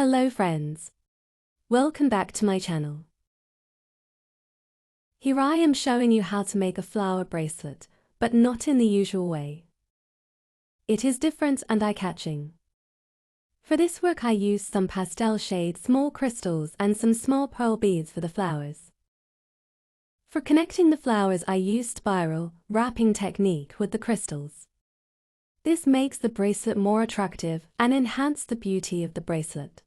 Hello friends. Welcome back to my channel. Here I am showing you how to make a flower bracelet, but not in the usual way. It is different and eye-catching. For this work I used some pastel shade small crystals and some small pearl beads for the flowers. For connecting the flowers I used spiral wrapping technique with the crystals. This makes the bracelet more attractive and enhance the beauty of the bracelet.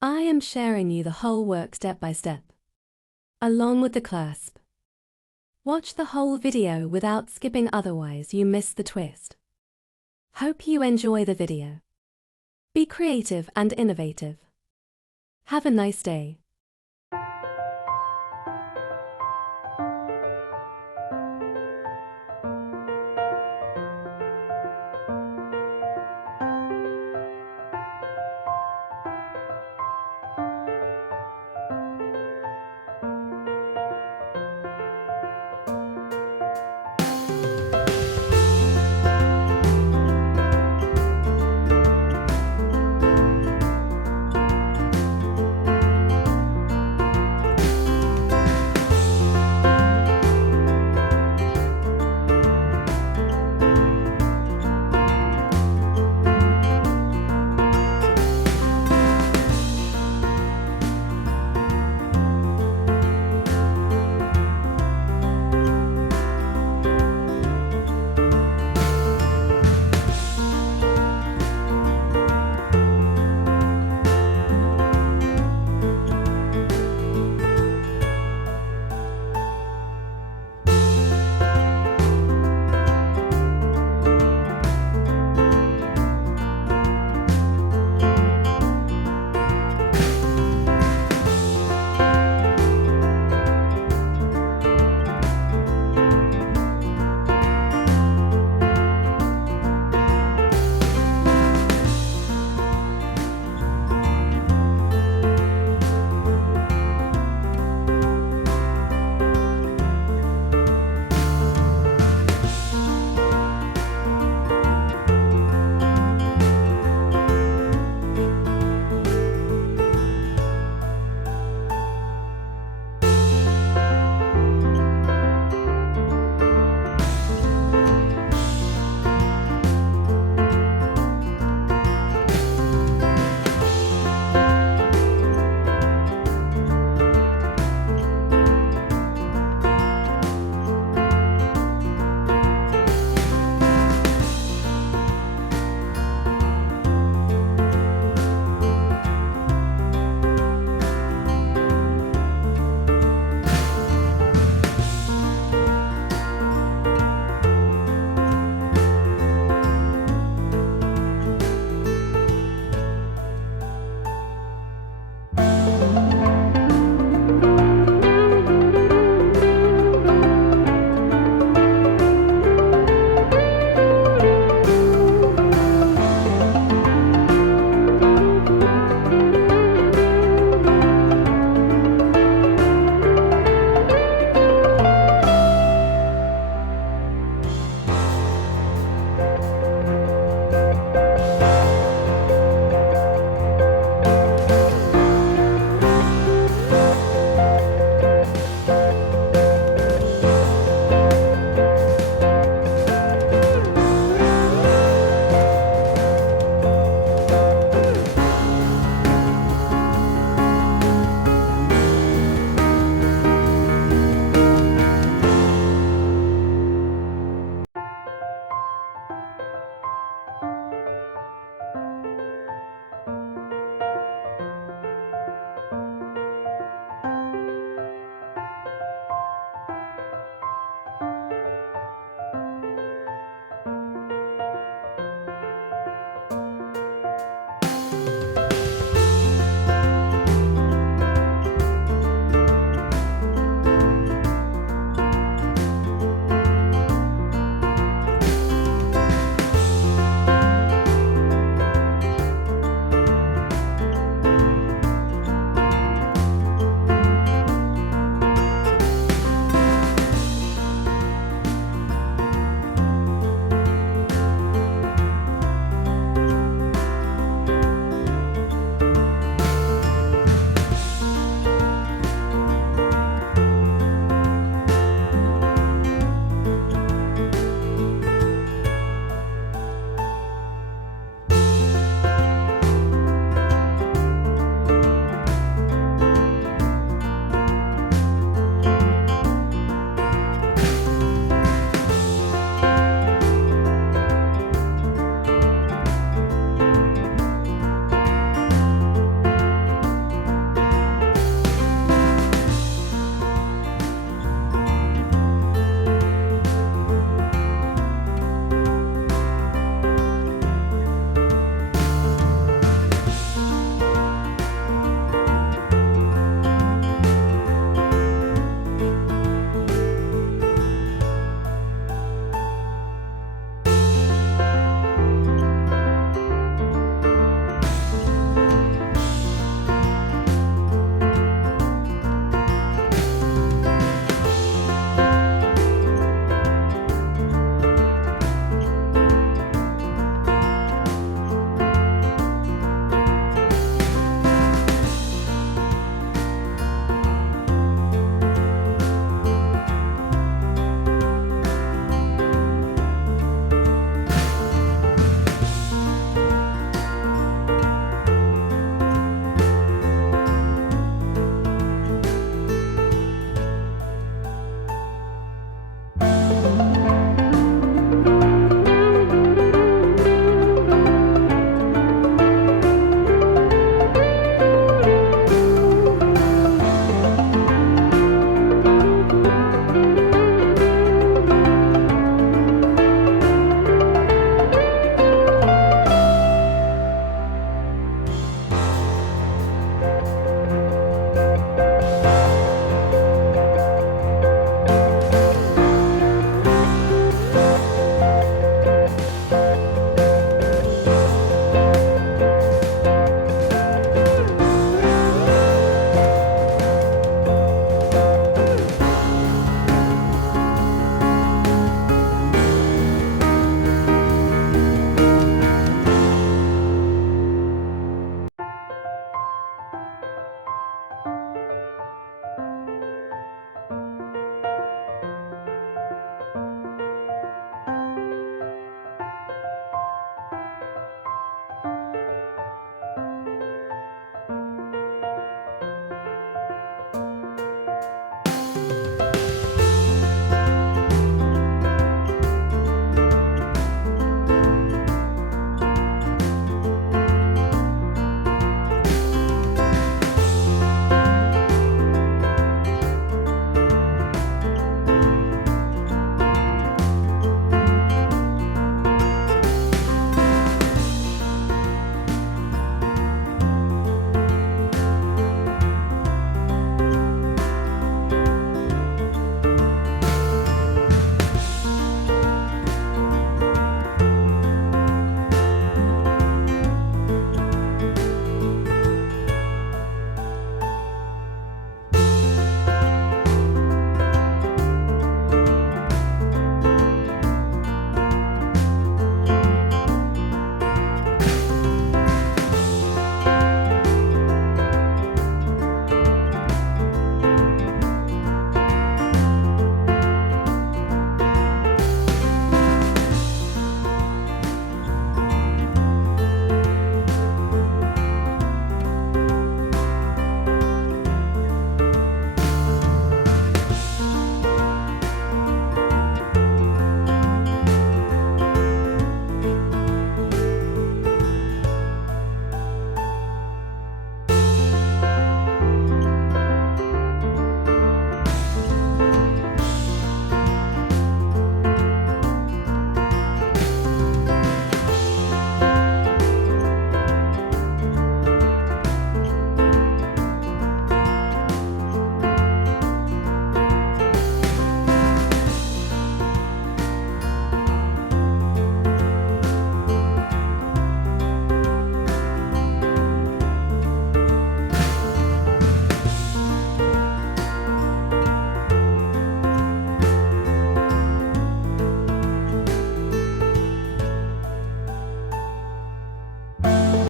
I am sharing you the whole work step by step, along with the clasp. Watch the whole video without skipping, otherwise you miss the twist. Hope you enjoy the video. Be creative and innovative. Have a nice day.